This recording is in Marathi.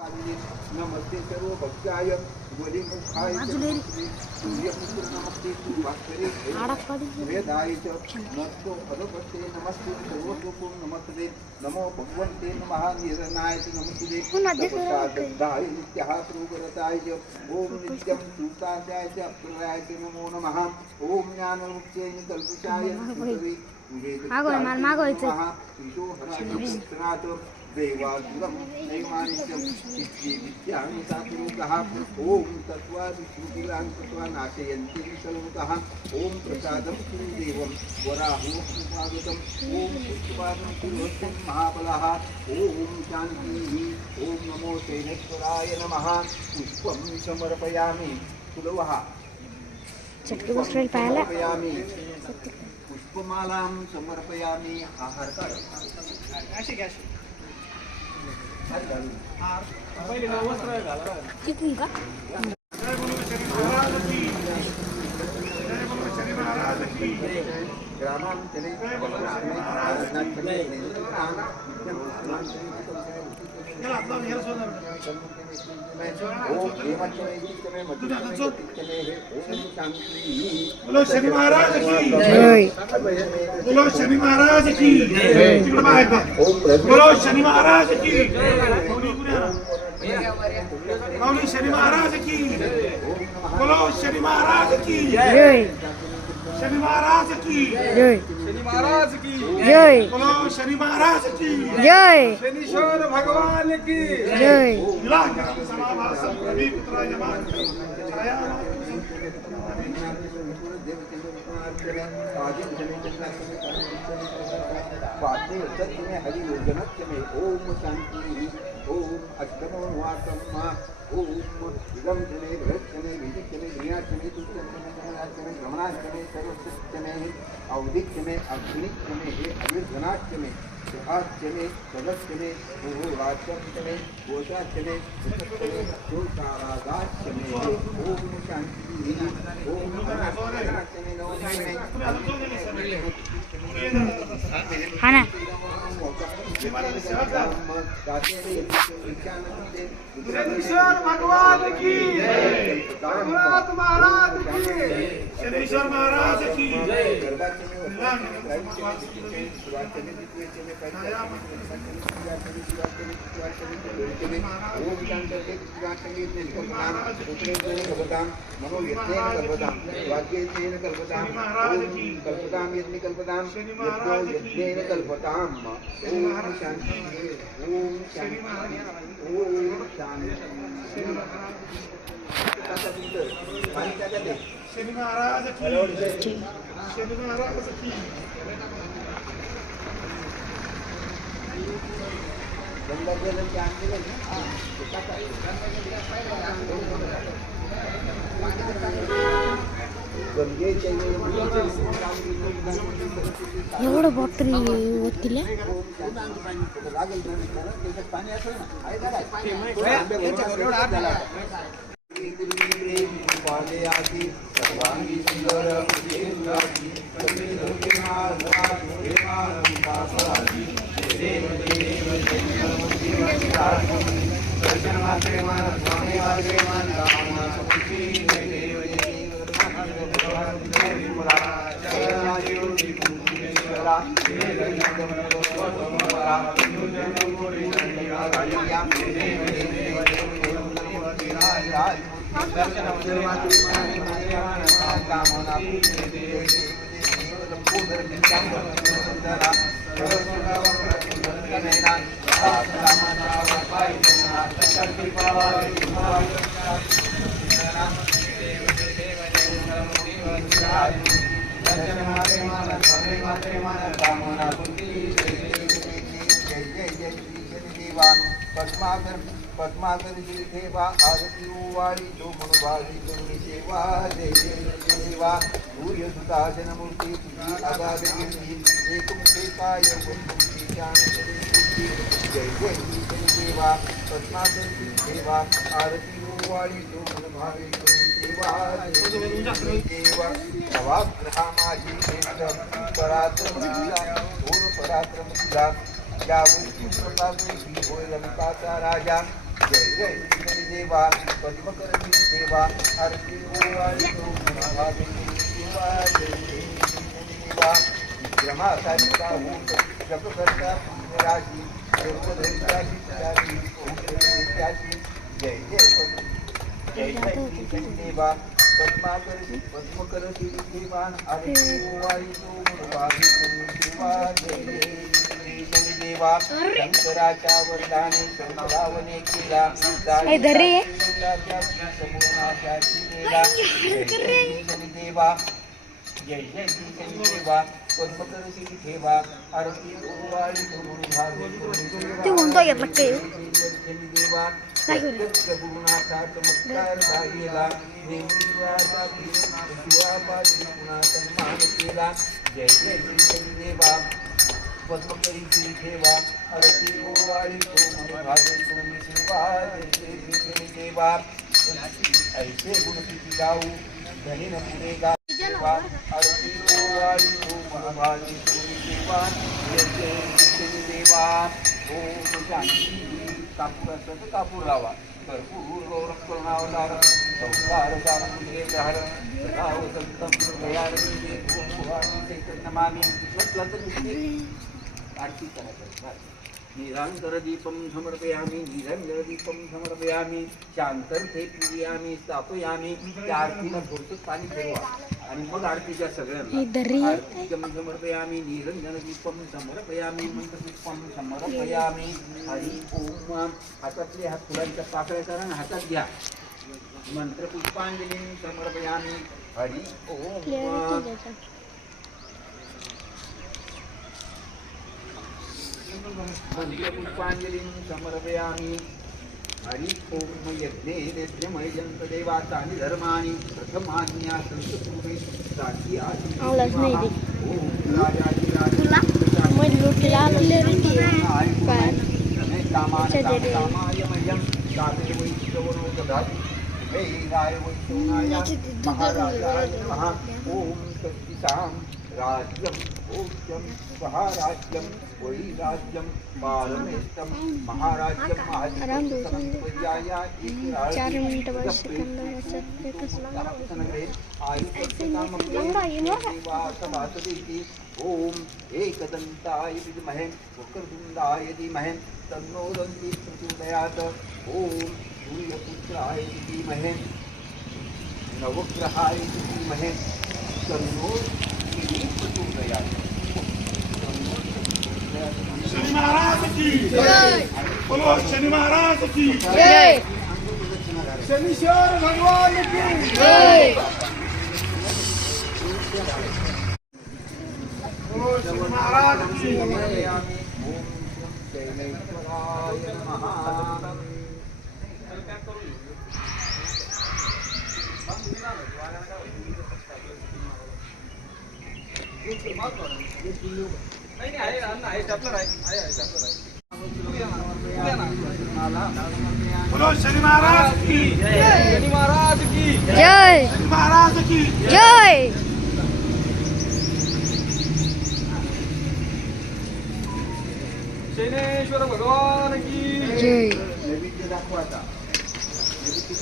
नमस्ते सर्व भक्ताय वलिमुखाय नमस्ते वेदाय च नमस्ते अदपते नमस्ते सर्वतोपुं नमस्ते नमो भगवन्ते नमः निरनाय च नमस्ते तपसादाय नित्यः प्रोगरताय च ओम नित्यं सूताय च अप्रयाय च नमो नमः ओम ज्ञानमुक्त्यै कल्पिताय देवासुरं नैमानित्यं विद्यानि सात्विकः ओम तत्त्वादिश्रुतिलान् तत्त्वा नाशयन्ति विसर्वतः ओम प्रसादं देवं वराहो स्वागतम् ओम पुष्पादं तिरुवत्यं महाबलः ओम शान्तिः ओम नमो शैलेश्वराय नमः पुष्पं समर्पयामि कुलवः समर्पयामि पुष्पमालां समर्पयामि आहार काढ तिकून का ग्रामांतरे बोलो शनि महाराज की जय। बोलो शनि महाराज की जय। बोलो शनि महाराज की मौली शनि महाराज की बोलो शनि महाराज की जय। शनि महाराज की जय। शनि महाराज की जय। बोलो शनि महाराज की जय। शनीश्वर भगवान की जय। हरि योजनत्य ओम शांति ओम अष्टमो वासम ओम इदं जने बृहच्चने विजिच्चने ध्याचने तुच्चने भ्रमणाचने सर्वसच्चने अवधिच्चने अग्निच्चने अयुर्धनाच्चने सुहाच्चने सदस्यने भूराच्चने गोशाच्चने गोशारागाच्चने ओम शांति ओम अनाच्चने हाना शनीश्वर भगवान की भगवत महाराज की शनीश्वर महाराज की ओम शनि महाराज की शनि महाराज की एवढं बॉटरी ओतल्या सर्वांगी सुंदर दर्शन मात्रे मान स्वामी वागे मान पद्माकर श्री देवा आरती वाणी जो मनोभावी करुणी सेवा जय जय देवा सूर्य सुताजन मूर्ती तुझी आगाध कीर्ती एकमुखेकाय वंदुती ज्ञानशक्ती जय जय श्री देवा पद्माकर श्री देवा आरती वाणी जो मनोभावी करुणी सेवा जय जय देवा नवाग्रहा माझी पराक्रम पराक्रम या वृत्ती प्रतापी होय लंकाचा राजा जय जय शनी देवा पद्मकर देवा आरती ओवाळी भावे देवा जय जय शनी देवा विक्रमा कालिका होत जगकर्ता पुण्यराशी सर्वधर्माची त्याची त्याची जय जय जय जय शनी देवा पद्मकर देवा आरती ओवाळी भावे देवा जय जय शनी देवा शंकराच्या वरदाने शंकरावने केला शनी देवा जय जय शनी देवा पद्मकर ठेवा आरती ओवाळी शनी देवा गुरुनाथा चमत्कार झालेला देवीचा शिवाबाजी पुन्हा सन्मान केला जय जय शनी देवा पद्मकरी ठेवा आरती ओवाळी शिवा जय जय देवा ऐसे गुणकिती गाऊ धनी न पुरे गावा आरती ओवाळी महाभागी शिवा जय जय देवा ओम शांती कापूर असतं तर कापूर लावा कर्पूर गौरव करुणावतार संसार सारंगे धार सदाव संतम हृदयारंगे भूभुवानी चैतन्यमामी म्हटलं तर आरती करायचं निरंतर दीपम समर्पयामी निरंतर दीपम समर्पयामी शांतर्थे पूजयामी स्थापयामी त्या आरतीला थोडंसं पाणी ठेवा आणि मग आरतीच्या सगळ्यांना आरतीकम समर्पयामी निरंजन दीपम समर्पयामी मंत्रदीपम समर्पयामी हरी ओम हातातले हात फुलांच्या पाकळ्या करा आणि हातात घ्या मंत्र पुष्पांजली समर्पयामी हरी ओम पुष्पांजलिं समर्पयामि हरि ओम यज्ञे यज्ञमय जंत देवाचानि धर्माणि प्रथमान्या संस्कृते साची आदि ओम राजाधिराज कामायमयं साधे वैष्णवनो ददाति वैराय वैष्णवाय महाराजाय नमः ओम सत्तिसां राज्यं भोज्यं स्वराज्यं वैराज्यं पारमेष्टं महाराज्यं महाराज्यं 4 मिनिटं 22 सेकंद ओम एकदंताय विद्महे वक्रतुंडाय धीमहि तन्नो दन्ति प्रचोदयात् ओम सूर्यपुत्राय धीमहि नवग्रहाय धीमहि तन्नो प्रचोदयात् शनि महाराज की जय बोलो शनि महाराज की जय शनीश्वर भगवान की जय बोलो शनि महाराज की जय ओम शनेश्वराय नमः बोलो शनि महाराज की जय शनि महाराज की जय शनि महाराज की जय शनेश्वर भगवान की जय नैवेद्य दाखवा आता नैवेद्य